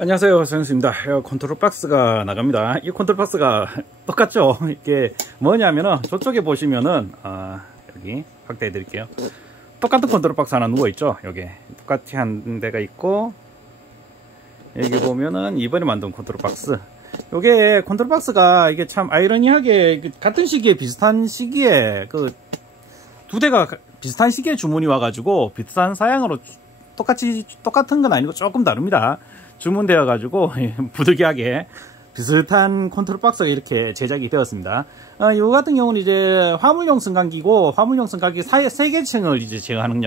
안녕하세요, 정현수입니다. 컨트롤 박스가 나갑니다. 이 컨트롤 박스가 똑같죠? 이게 뭐냐면은 저쪽에 보시면은 여기 확대해 드릴게요. 똑같은 컨트롤 박스 하나 누워 있죠? 여기 똑같이 한 데가 있고, 여기 보면은 이번에 만든 컨트롤 박스. 요게 컨트롤 박스가 이게 참 아이러니하게 같은 시기에 비슷한 시기에 그 두 대가 비슷한 시기에 주문이 와가지고 비슷한 사양으로 똑같은 건 아니고 조금 다릅니다. 주문되어 가지고 부득이하게 비슷한 컨트롤 박스가 이렇게 제작이 되었습니다. 요 같은 경우는 이제 화물용 승강기고, 화물용 승강기 3개층을 이제 제어하는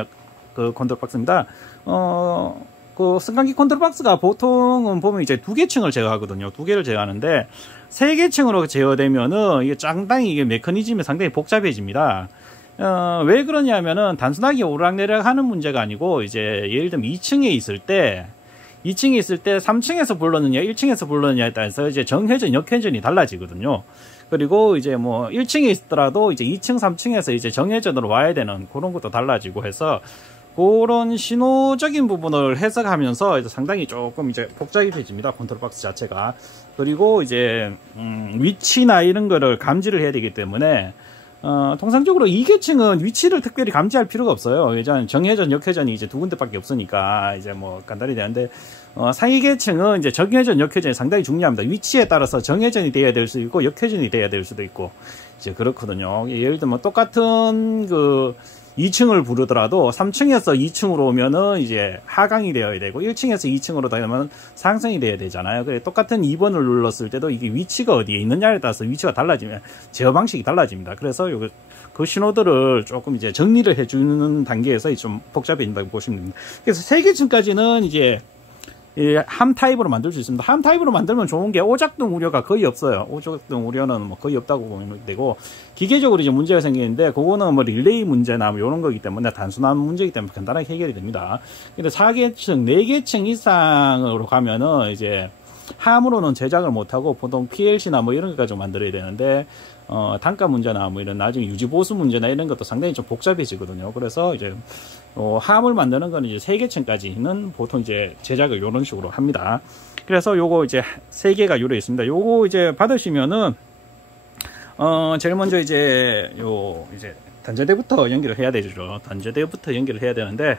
그 컨트롤 박스입니다. 그 승강기 컨트롤 박스가 보통은 보면 이제 2개층을 제어하거든요. 2개를 제어하는데 3개층으로 제어되면은 이게 상당히 이게 메커니즘이 상당히 복잡해집니다. 왜 그러냐면은 단순하게 오르락내리락 하는 문제가 아니고, 이제 예를 들면 2층에 있을 때 3층에서 불렀느냐 1층에서 불렀느냐에 따라서 이제 정회전, 역회전이 달라지거든요. 그리고 이제 뭐 1층에 있더라도 이제 2층, 3층에서 이제 정회전으로 와야 되는 그런 것도 달라지고 해서, 그런 신호적인 부분을 해석하면서 이제 상당히 조금 이제 복잡해집니다, 컨트롤 박스 자체가. 그리고 이제 위치나 이런 거를 감지를 해야 되기 때문에 통상적으로 2계층은 위치를 특별히 감지할 필요가 없어요. 예전 정회전, 역회전이 이제 2군데밖에 없으니까 이제 뭐 간단히 되는데, 상위 계층은 이제 정회전, 역회전이 상당히 중요합니다. 위치에 따라서 정회전이 돼야 될 수도 있고 역회전이 돼야 될 수도 있고 이제 그렇거든요. 예를 들면 똑같은 그 2층을 부르더라도 3층에서 2층으로 오면은 이제 하강이 되어야 되고, 1층에서 2층으로 되면 상승이 돼야 되잖아요. 그래 똑같은 2번을 눌렀을 때도 이게 위치가 어디에 있느냐에 따라서 위치가 달라지면 제어 방식이 달라집니다. 그래서 그 신호들을 조금 이제 정리를 해주는 단계에서 좀 복잡해진다고 보시면 됩니다. 그래서 3계층까지는 이제 함 타입으로 만들 수 있습니다. 함 타입으로 만들면 좋은 게 오작동 우려가 거의 없어요. 오작동 우려는 뭐 거의 없다고 보면 되고, 기계적으로 이제 문제가 생기는데 그거는 뭐 릴레이 문제나 뭐 이런 거기 때문에 단순한 문제이기 때문에 간단하게 해결이 됩니다. 근데 4계층, 4계층 이상으로 가면은 이제 함으로는 제작을 못하고 보통 PLC나 뭐 이런 것까지 만들어야 되는데, 단가 문제나 뭐 이런 나중에 유지 보수 문제나 이런 것도 상당히 좀 복잡해지거든요. 그래서 이제 함을 만드는 거는 이제 3계층까지는 보통 이제 제작을 이런 식으로 합니다. 그래서 요거 이제 3개가 요래 있습니다. 요거 이제 받으시면은 제일 먼저 이제 이제 단자대부터 연결을 해야 되죠. 단자대부터 연결을 해야 되는데,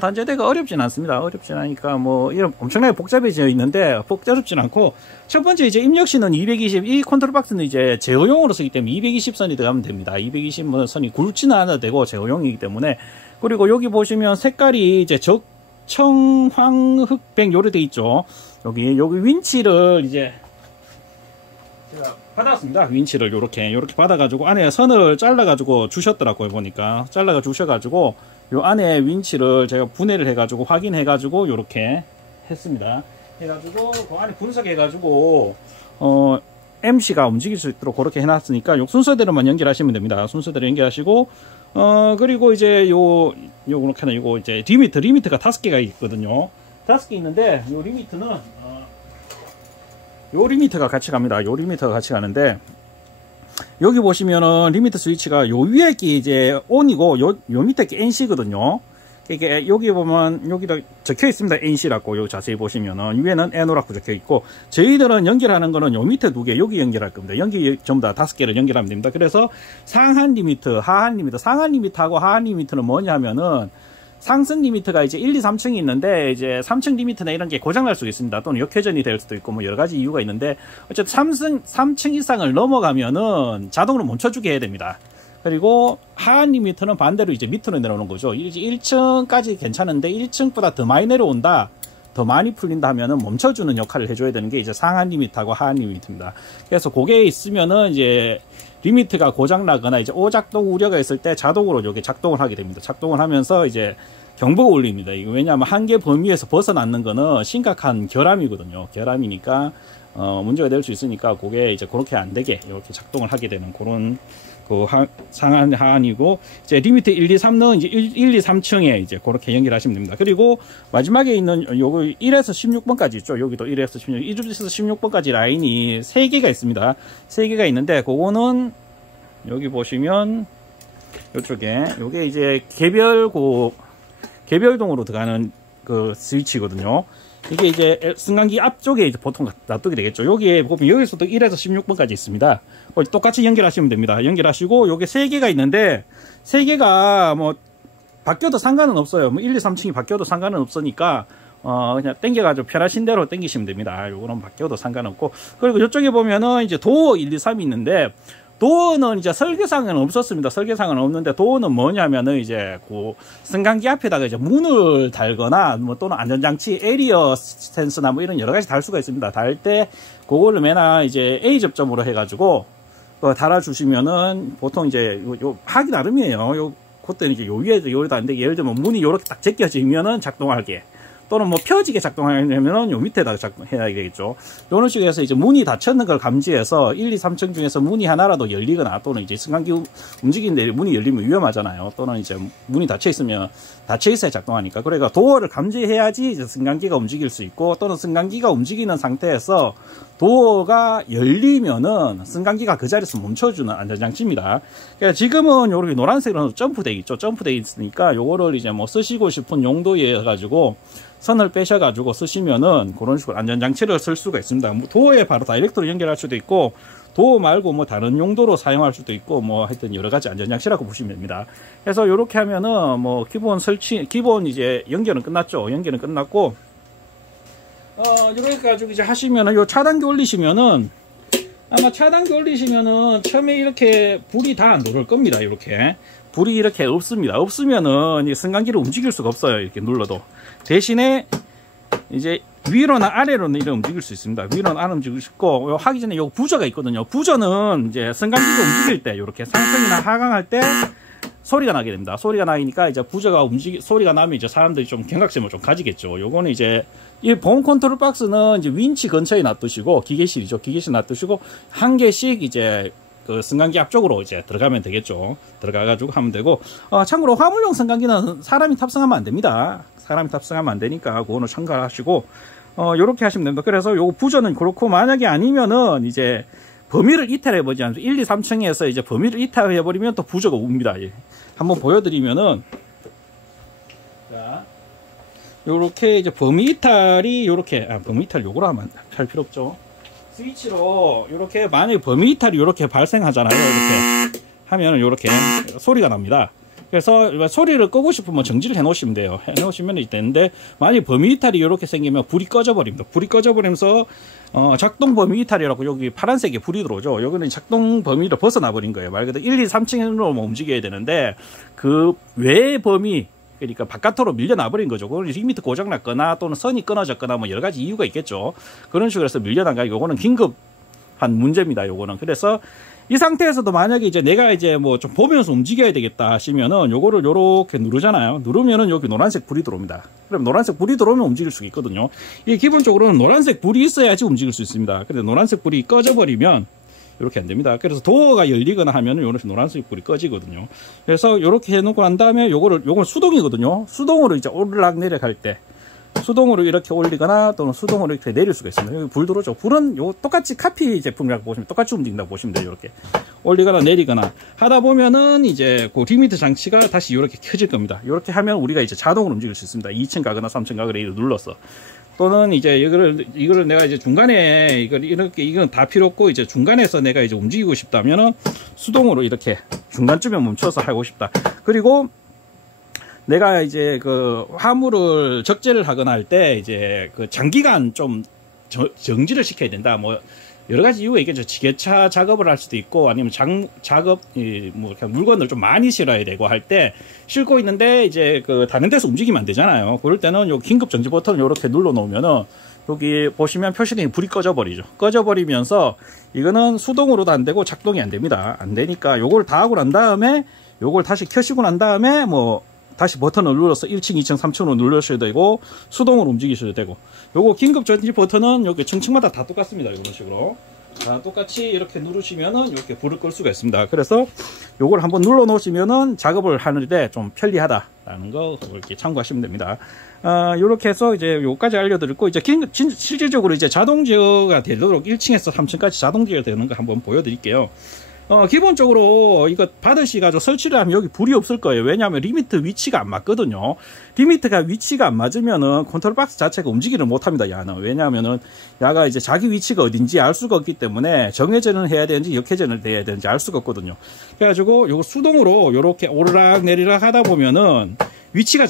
단자대가 어렵진 않습니다. 어렵진 않으니까 뭐 이런 엄청나게 복잡해져 있는데 복잡진 않고, 첫 번째 이제 입력신은 220, 이 컨트롤 박스는 이제 제어용으로 쓰기 때문에 220선이 들어가면 됩니다. 220선이 굵지는 않아도 되고 제어용이기 때문에. 그리고 여기 보시면 색깔이 이제 적청황흑백 요래 돼 있죠. 여기 윈치를 이제 제가 받았습니다. 윈치를 요렇게 받아가지고 안에 선을 잘라가지고 주셨더라고요. 보니까 잘라가 주셔가지고 요 안에 윈치를 제가 분해를 해가지고 확인해가지고 요렇게 했습니다. 해가지고 그 안에 분석해가지고 MC가 움직일 수 있도록 그렇게 해놨으니까 요 순서대로만 연결하시면 됩니다. 순서대로 연결하시고, 그리고 이제 요렇게는 요거 이제 리미트가 5개가 있거든요. 5개 있는데 요 리미트는 요 리미터가 같이 갑니다. 요 리미터가 같이 가는데, 여기 보시면은 리미터 스위치가 요 위에 게 이제 ON이고 요 밑에 게 NC거든요. 이게 여기 보면 여기다 적혀 있습니다. NC라고. 요 자세히 보시면은 위에는 NO라고 적혀 있고, 저희들은 연결하는 거는 요 밑에 2개 여기 연결할 겁니다. 연결 전부 다 5개를 연결하면 됩니다. 그래서 상한 리미터, 하한 리미터, 상한 리미터하고 하한 리미터는 뭐냐면은, 상승 리미터가 이제 1, 2, 3층이 있는데, 이제 3층 리미터나 이런 게 고장날 수 있습니다. 또는 역회전이 될 수도 있고 뭐 여러 가지 이유가 있는데, 어쨌든 3층 이상을 넘어가면은 자동으로 멈춰주게 해야 됩니다. 그리고 하한 리미터는 반대로 이제 밑으로 내려오는 거죠. 이제 1층까지 괜찮은데 1층보다 더 많이 내려온다, 더 많이 풀린다 하면은 멈춰주는 역할을 해줘야 되는 게 이제 상한 리미터하고 하한 리미터입니다. 그래서 그게 있으면은 이제 리미트가 고장나거나 이제 오작동 우려가 있을 때 자동으로 이렇게 작동을 하게 됩니다. 작동을 하면서 이제 경보가 울립니다. 이거 왜냐하면 한계 범위에서 벗어나는 거는 심각한 결함이거든요. 결함이니까 문제가 될 수 있으니까 그게 이제 그렇게 안 되게 이렇게 작동을 하게 되는 그런 상한 하한이고, 이제 리미트 1, 2, 3는 이제 1, 2, 3층에 이제 그렇게 연결하시면 됩니다. 그리고 마지막에 있는 요거 1에서 16번까지 있죠. 여기도 1에서 16번까지 라인이 3개가 있습니다. 3개가 있는데, 그거는 여기 보시면 요쪽에 요게 이제 개별동으로 들어가는 그 스위치거든요. 이게 이제 승강기 앞쪽에 이제 보통 놔두게 되겠죠. 여기에 보면 여기서도 1에서 16번까지 있습니다. 똑같이 연결하시면 됩니다. 연결하시고 요게 3개가 있는데 3개가 뭐 바뀌어도 상관은 없어요. 뭐 1, 2, 3층이 바뀌어도 상관은 없으니까 그냥 당겨가지고 편하신 대로 당기시면 됩니다. 요거는 바뀌어도 상관없고. 그리고 이쪽에 보면은 이제 도어 1, 2, 3이 있는데 도어는 이제 설계상은 없었습니다. 설계상은 없는데 도어는 뭐냐면은 이제 그 승강기 앞에다가 이제 문을 달거나 뭐 또는 안전장치 에리어 센서나 뭐 이런 여러 가지 달 수가 있습니다. 달 때 그거를 맨날 이제 A 접점으로 해가지고 달아주시면은 보통 이제 요 하기 나름이에요. 그때는 이제 요 위에도 요리도 안 되게 예를 들면 문이 요렇게 딱 제껴지면은 작동하게. 또는 뭐 펴지게 작동하려면 요 밑에다가 작동해야 되겠죠. 이런 식으로 해서 이제 문이 닫혔는 걸 감지해서 1, 2, 3층 중에서 문이 하나라도 열리거나 또는 이제 승강기 움직이는데 문이 열리면 위험하잖아요. 또는 이제 문이 닫혀 있으면 닫혀 있어야 작동하니까. 그러니까 도어를 감지해야지 이제 승강기가 움직일 수 있고 또는 승강기가 움직이는 상태에서 도어가 열리면은 승강기가 그 자리에서 멈춰주는 안전장치입니다. 그러니까 지금은 요렇게 노란색으로 점프되어 있죠. 점프되어 있으니까 요거를 이제 뭐 쓰시고 싶은 용도에 해가지고 선을 빼셔가지고 쓰시면은 그런 식으로 안전장치를 쓸 수가 있습니다. 뭐 도어에 바로 다이렉트로 연결할 수도 있고 도어 말고 뭐 다른 용도로 사용할 수도 있고 뭐 하여튼 여러 가지 안전장치라고 보시면 됩니다. 그래서 이렇게 하면은 뭐 기본 설치, 기본 이제 연결은 끝났죠. 연결은 끝났고 이렇게 가지고 이제 하시면은 요 차단기 올리시면은 아마 차단기 올리시면은 처음에 이렇게 불이 다 안 들어올 겁니다. 이렇게 불이 이렇게 없습니다. 없으면은 이 승강기를 움직일 수가 없어요. 이렇게 눌러도. 대신에 이제 위로나 아래로는 이렇게 움직일 수 있습니다. 위로는 아래 움직일 수 있고 하기 전에 요 부저가 있거든요. 부저는 이제 승강기가 움직일 때 이렇게 상승이나 하강할 때 소리가 나게 됩니다. 소리가 나니까 이제 부저가 소리가 나면 이제 사람들이 좀 경각심을 좀 가지겠죠. 요거는 이제 이 보험 컨트롤 박스는 이제 윈치 근처에 놔두시고 기계실이죠. 기계실 놔두시고 한 개씩 이제 그 승강기 앞쪽으로 이제 들어가면 되겠죠. 들어가가지고 하면 되고, 참고로 화물용 승강기는 사람이 탑승하면 안 됩니다. 사람이 탑승하면 안 되니까 그거는 참고하시고, 요렇게 하시면 됩니다. 그래서 요거 부저는 그렇고, 만약에 아니면은 이제 범위를 이탈해버리지 않습니까? 1, 2, 3층에서 이제 범위를 이탈해버리면 또 부저가 옵니다. 예. 한번 보여드리면은, 자, 요렇게 이제 범위 이탈이 요렇게, 범위 이탈 요거로 하면 할 필요 없죠. 스위치로 이렇게 만약에 범위 이탈이 이렇게 발생하잖아요. 이렇게 하면 이렇게 소리가 납니다. 그래서 소리를 끄고 싶으면 정지를 해 놓으시면 돼요. 해 놓으시면 되는데 만약에 범위 이탈이 이렇게 생기면 불이 꺼져 버립니다. 불이 꺼져 버리면서 작동 범위 이탈이라고 여기 파란색에 불이 들어오죠. 여기는 작동 범위를 벗어나 버린 거예요. 말 그대로 1, 2, 3층으로 움직여야 되는데 그 외 범위, 그러니까 바깥으로 밀려나 버린 거죠. 그건 리미트 고장 났거나 또는 선이 끊어졌거나 뭐 여러 가지 이유가 있겠죠. 그런 식으로 해서 밀려난 거, 요거는 긴급한 문제입니다. 요거는. 그래서 이 상태에서도 만약에 이제 내가 이제 뭐 좀 보면서 움직여야 되겠다 하시면은 요거를 요렇게 누르잖아요. 누르면은 여기 노란색 불이 들어옵니다. 그럼 노란색 불이 들어오면 움직일 수 있거든요. 이게 기본적으로는 노란색 불이 있어야지 움직일 수 있습니다. 근데 노란색 불이 꺼져 버리면 이렇게 안 됩니다. 그래서 도어가 열리거나 하면은 요렇게 노란색 불이 꺼지거든요. 그래서 요렇게 해놓고 난 다음에 요건 수동이거든요. 수동으로 이제 오르락 내려갈 때 수동으로 이렇게 올리거나 또는 수동으로 이렇게 내릴 수가 있습니다. 여기 불 들어오죠. 불은 요 똑같이 카피 제품이라고 보시면 똑같이 움직인다고 보시면 돼요. 이렇게 올리거나 내리거나 하다 보면은 이제 그 리미트 장치가 다시 이렇게 켜질 겁니다. 이렇게 하면 우리가 이제 자동으로 움직일 수 있습니다. 2층 가거나 3층 가거나 이렇게 눌러서. 또는 이제 이거를 내가 이제 중간에 이건 다 필요 없고 이제 중간에서 내가 이제 움직이고 싶다면은 수동으로 이렇게 중간쯤에 멈춰서 하고 싶다. 그리고 내가 이제 그 화물을 적재를 하거나 할 때 이제 그 장기간 좀 정지를 시켜야 된다. 뭐 여러 가지 이유가 있겠죠. 지게차 작업을 할 수도 있고 아니면 작업 뭐 물건을 좀 많이 실어야 되고 할 때 싣고 있는데 이제 그 다른 데서 움직이면 안 되잖아요. 그럴 때는 요 긴급 정지 버튼을 이렇게 눌러 놓으면은 여기 보시면 표시된 불이 꺼져 버리죠. 꺼져 버리면서 이거는 수동으로도 안 되고 작동이 안 됩니다. 안 되니까 요걸 다 하고 난 다음에 요걸 다시 켜시고 난 다음에 뭐 다시 버튼을 눌러서 1층, 2층, 3층으로 누르셔야 되고 수동으로 움직이셔야 되고 요거 긴급 정지 버튼은 여기 층층마다 다 똑같습니다. 이런 식으로 다 똑같이 이렇게 누르시면은 이렇게 불을 끌 수가 있습니다. 그래서 요걸 한번 눌러 놓으시면은 작업을 하는데 좀 편리하다라는 거 이렇게 참고하시면 됩니다. 요렇게 해서 이제 요까지 알려드렸고 이제 실질적으로 이제 자동 제어가 되도록 1층에서 3층까지 자동 제어 되는 거 한번 보여드릴게요. 기본적으로 이거 받으시가지고 설치를 하면 여기 불이 없을 거예요. 왜냐하면 리미트 위치가 안 맞거든요. 리미트가 위치가 안 맞으면은 컨트롤 박스 자체가 움직이를 못 합니다, 야는. 왜냐하면은 야가 이제 자기 위치가 어딘지 알 수가 없기 때문에 정회전을 해야 되는지 역회전을 해야 되는지 알 수가 없거든요. 그래가지고 요거 수동으로 요렇게 오르락 내리락 하다 보면은 위치가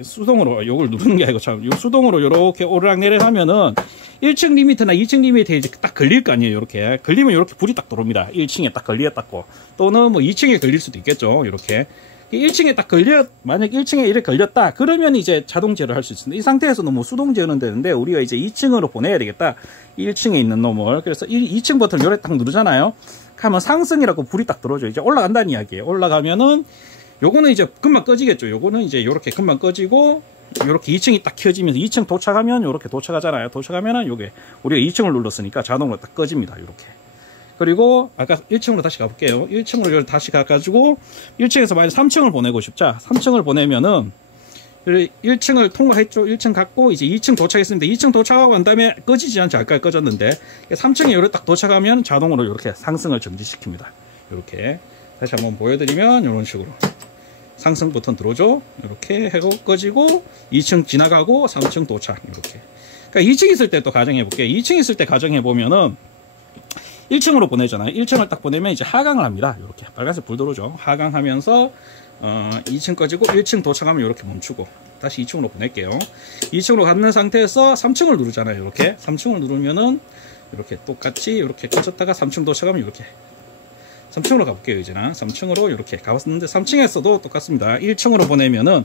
수동으로 요걸 누르는 게 아니고 참, 요 수동으로 요렇게 오르락 내리락 하면은 1층 리미트나 2층 리미트에 이제 딱 걸릴 거 아니에요. 이렇게 걸리면 이렇게 불이 딱 들어옵니다. 1층에 딱 걸렸다고. 또는 뭐 2층에 걸릴 수도 있겠죠. 이렇게 1층에 딱 만약 1층에 이렇게 걸렸다 그러면 이제 자동 제어를 할 수 있습니다. 이 상태에서는 뭐 수동 제어는 되는데 우리가 이제 2층으로 보내야 되겠다. 1층에 있는 놈을. 그래서 2층 버튼을 요래 딱 누르잖아요. 하면 상승이라고 불이 딱 들어오죠. 이제 올라간다는 이야기예요. 올라가면은 요거는 이제 금방 꺼지겠죠. 요거는 이제 요렇게 금방 꺼지고, 요렇게 2층이 딱 켜지면서 2층 도착하면 요렇게 도착하잖아요. 도착하면은 요게 우리가 2층을 눌렀으니까 자동으로 딱 꺼집니다. 요렇게. 그리고 아까 1층으로 다시 가볼게요. 1층으로 다시 가가지고 1층에서 만약 3층을 보내고 싶자. 3층을 보내면은 1층을 통과했죠. 1층 갔고 이제 2층 도착했습니다. 2층 도착하고 난 다음에 꺼지지 않죠. 아까 꺼졌는데 3층에 요렇게 딱 도착하면 자동으로 이렇게 상승을 정지시킵니다. 이렇게 다시 한번 보여드리면 이런 식으로 상승 버튼 들어오죠. 이렇게 해고 꺼지고 2층 지나가고 3층 도착. 이렇게. 그러니까 2층 있을 때 또 가정해 볼게요. 2층 있을 때 가정해 보면은 1층으로 보내잖아요. 1층을 딱 보내면 이제 하강을 합니다. 이렇게 빨간색 불 들어오죠. 하강하면서 2층 꺼지고 1층 도착하면 이렇게 멈추고 다시 2층으로 보낼게요. 2층으로 가는 상태에서 3층을 누르잖아요. 이렇게 3층을 누르면은 이렇게 똑같이 이렇게 꺼졌다가 3층 도착하면 이렇게 3층으로 가볼게요. 이제는 3층으로 이렇게 가봤는데 3층에서도 똑같습니다. 1층으로 보내면은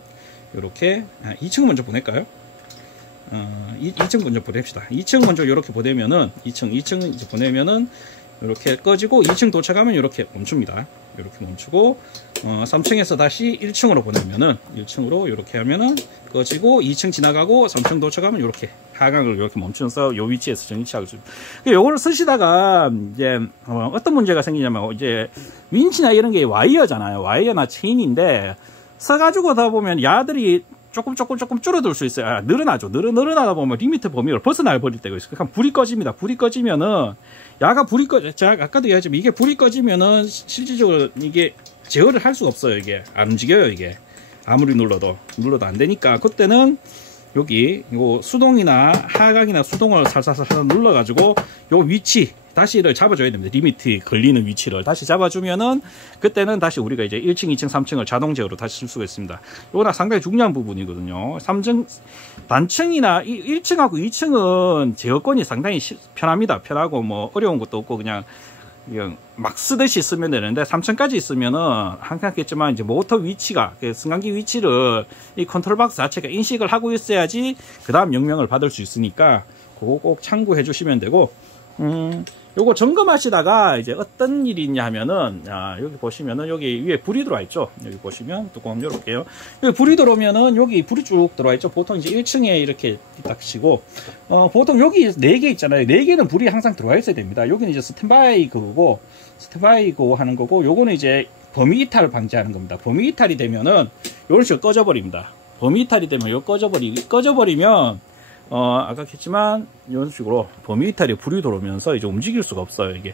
이렇게 2층 먼저 보낼까요? 2층 먼저 보냅시다. 2층 먼저 이렇게 보내면은 2층 이제 보내면은 이렇게 꺼지고 2층 도착하면 이렇게 멈춥니다. 이렇게 멈추고 3층에서 다시 1층으로 보내면은 1층으로 이렇게 하면은 꺼지고 2층 지나가고 3층 도착하면 이렇게 하강을 이렇게 멈추면서 요 위치에서 정지하고 있습니다. 요거를 쓰시다가 이제 어떤 문제가 생기냐면 이제 윈치나 이런 게 와이어잖아요. 와이어나 체인인데 써가지고 다 보면 야들이 조금 줄어들 수 있어요. 늘어나죠. 늘어나다 보면 리미트 범위를 벗어나 버릴 때가 있어요. 그러니까 불이 꺼집니다. 불이 꺼지면은 야가 제가 아까도 얘기했지만 이게 불이 꺼지면은 실질적으로 이게 제어를 할 수가 없어요. 이게 안 움직여요. 이게 아무리 눌러도 안 되니까 그때는 여기 요 수동이나 하강이나 수동을 살살살 눌러가지고 요 위치 다시를 잡아줘야 됩니다. 리미트 걸리는 위치를 다시 잡아주면은 그때는 다시 우리가 이제 1층, 2층, 3층을 자동 제어로 다시 쓸 수가 있습니다. 이거는 상당히 중요한 부분이거든요. 3층 단층이나 1층하고 2층은 제어권이 상당히 편합니다. 편하고 뭐 어려운 것도 없고 그냥 막 쓰듯이 쓰면 되는데 3층까지 있으면은 항상 했지만 이제 모터 위치가 승강기 위치를 이 컨트롤 박스 자체가 인식을 하고 있어야지 그 다음 명령을 받을 수 있으니까 그거 꼭 참고해 주시면 되고 요거 점검하시다가 이제 어떤 일이 있냐 하면은 여기 보시면은 여기 위에 불이 들어와 있죠. 여기 보시면 뚜껑 열어볼게요. 여기 불이 들어오면은 여기 불이 쭉 들어와 있죠. 보통 이제 1층에 이렇게 딱 치고 보통 여기 4개 있잖아요. 4개는 불이 항상 들어와 있어야 됩니다. 여기는 이제 스탠바이 그거고 스탠바이 그거 하는 거고 요거는 이제 범위 이탈을 방지하는 겁니다. 범위 이탈이 되면은 요런 식으로 꺼져버립니다. 범위 이탈이 되면 요 꺼져버리면 아까 했지만 이런 식으로 범위 이탈이 불이 들어오면서 이제 움직일 수가 없어요. 이게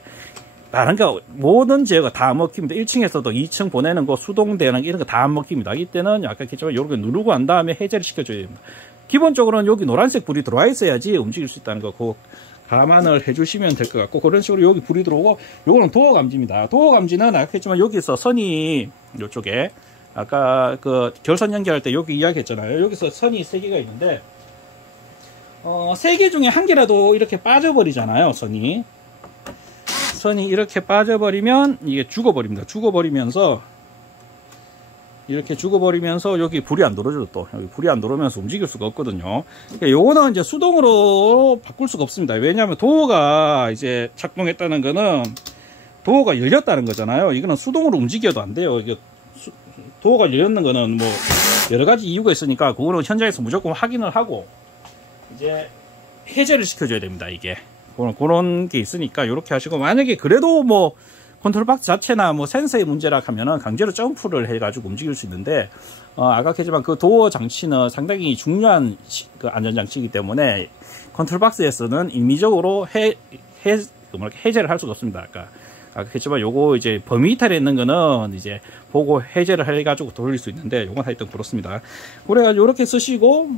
다른 거 모든 제어가 다 먹힙니다. 1층에서도 2층 보내는 거 수동되는 거 이런 거 다 안 먹힙니다. 이때는 아까 했지만 이렇게 누르고 난 다음에 해제를 시켜줘야 됩니다. 기본적으로는 여기 노란색 불이 들어와 있어야지 움직일 수 있다는 거 꼭 감안을 해주시면 될 것 같고 그런 식으로 여기 불이 들어오고 요거는 도어 감지입니다. 도어 감지는 아까 했지만 여기서 선이 요쪽에 아까 그 결선 연결할 때 여기 이야기했잖아요. 여기서 선이 3개가 있는데 3개 중에 1개라도 이렇게 빠져버리잖아요. 선이 이렇게 빠져버리면 이게 죽어버립니다. 이렇게 죽어버리면서 여기 불이 안 들어오죠. 또 여기 불이 안 들어오면서 움직일 수가 없거든요. 그러니까 요거는 이제 수동으로 바꿀 수가 없습니다. 왜냐하면 도어가 이제 작동했다는 거는 도어가 열렸다는 거잖아요. 이거는 수동으로 움직여도 안 돼요. 이게 도어가 열렸는 거는 뭐 여러 가지 이유가 있으니까 그거는 현장에서 무조건 확인을 하고 이제 해제를 시켜줘야 됩니다. 이게 그런 게 있으니까 이렇게 하시고 만약에 그래도 뭐 컨트롤 박스 자체나 뭐 센서의 문제라 하면은 강제로 점프를 해가지고 움직일 수 있는데 아까 했지만 그 도어 장치는 상당히 중요한 그 안전 장치이기 때문에 컨트롤 박스에서는 임의적으로 해제를 할 수가 없습니다. 아까 아까 했지만 요거 이제 범위 이탈에 있는 거는 이제 보고 해제를 해가지고 돌릴 수 있는데 요건 하여튼 그렇습니다. 그래가지고 이렇게 쓰시고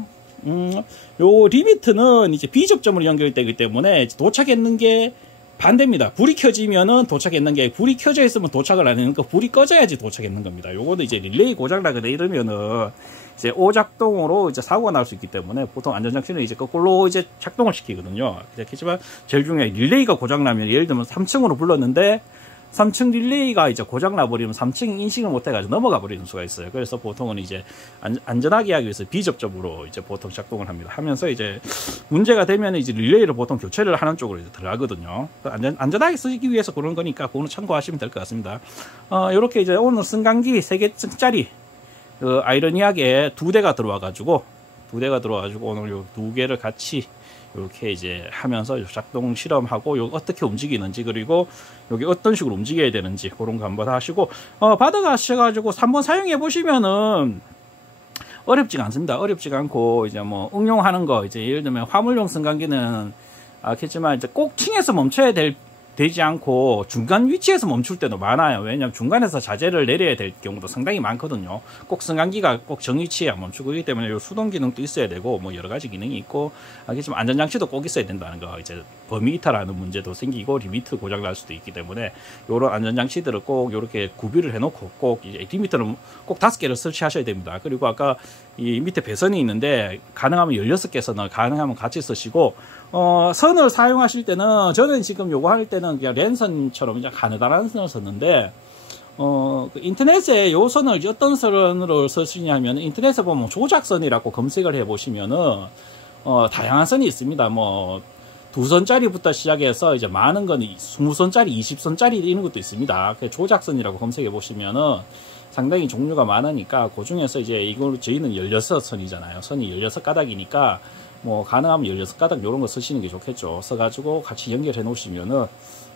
요 리미트는 이제 비접점으로 연결되기 때문에 도착했는 게 반대입니다. 불이 켜지면은 도착했는 게 불이 켜져 있으면 도착을 안 했는 거 불이 꺼져야지 도착했는 겁니다. 요거는 이제 릴레이 고장나거나 이러면은 이제 오작동으로 이제 사고가 날 수 있기 때문에 보통 안전장치는 이제 거꾸로 이제 작동을 시키거든요. 그렇지만 제일 중요한 릴레이가 고장나면 예를 들면 3층으로 불렀는데 3층 릴레이가 이제 고장나버리면 3층 인식을 못해가지고 넘어가 버리는 수가 있어요. 그래서 보통은 이제 안전하게 하기 위해서 비접점으로 이제 보통 작동을 합니다. 하면서 이제 문제가 되면 이제 릴레이를 보통 교체를 하는 쪽으로 이제 들어가거든요. 안전하게 쓰기 위해서 그런 거니까 그거는 참고하시면 될 것 같습니다. 요렇게 이제 오늘 승강기 3개짜리 아이러니하게 2대가 들어와가지고 오늘 요 2개를 같이 이렇게 이제 하면서 작동 실험하고 요 어떻게 움직이는지 그리고 여기 어떤 식으로 움직여야 되는지 그런 거 한번 하시고 받아가셔가지고 한번 사용해 보시면은 어렵지가 않습니다. 어렵지가 않고 이제 뭐 응용하는 거 이제 예를 들면 화물용 승강기는 알겠지만 이제 꼭 층에서 멈춰야 되지 않고 중간 위치에서 멈출 때도 많아요. 왜냐하면 중간에서 자재를 내려야 될 경우도 상당히 많거든요. 꼭 승강기가 꼭 정위치에 안 멈추고 있기 때문에 요 수동 기능도 있어야 되고 뭐 여러 가지 기능이 있고 알겠지만 안전장치도 꼭 있어야 된다는 거. 이제 범위 이탈하는 문제도 생기고 리미트 고장 날 수도 있기 때문에 요런 안전장치들을 꼭 요렇게 구비를 해놓고 꼭 이제 리미트는 꼭 5개를 설치하셔야 됩니다. 그리고 아까 이 밑에 배선이 있는데 가능하면 16개 선을 가능하면 같이 쓰시고 선을 사용하실 때는 저는 지금 요거 할 때는 그냥 랜선처럼 그냥 가느다란 선을 썼는데 그 인터넷에 요 선을 어떤 선으로 쓰시냐면 인터넷에 보면 조작선이라고 검색을 해 보시면은 다양한 선이 있습니다. 뭐 2선짜리부터 시작해서 이제 많은 건 20선짜리, 20선짜리 이런 것도 있습니다. 조작선이라고 검색해 보시면은 상당히 종류가 많으니까 그 중에서 이제 이걸 저희는 16선이잖아요. 선이 16가닥이니까 뭐 가능하면 16가닥 요런 거 쓰시는 게 좋겠죠. 써가지고 같이 연결해 놓으시면은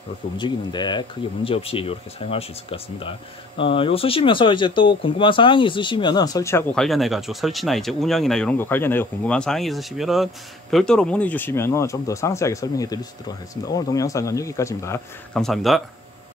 이렇게 움직이는데 크게 문제 없이 이렇게 사용할 수 있을 것 같습니다. 요 쓰시면서 이제 또 궁금한 사항이 있으시면은 설치하고 관련해 가지고 설치나 이제 운영이나 이런 거 관련해 궁금한 사항이 있으시면은 별도로 문의 주시면은 좀 더 상세하게 설명해 드릴 수 있도록 하겠습니다. 오늘 동영상은 여기까지입니다. 감사합니다.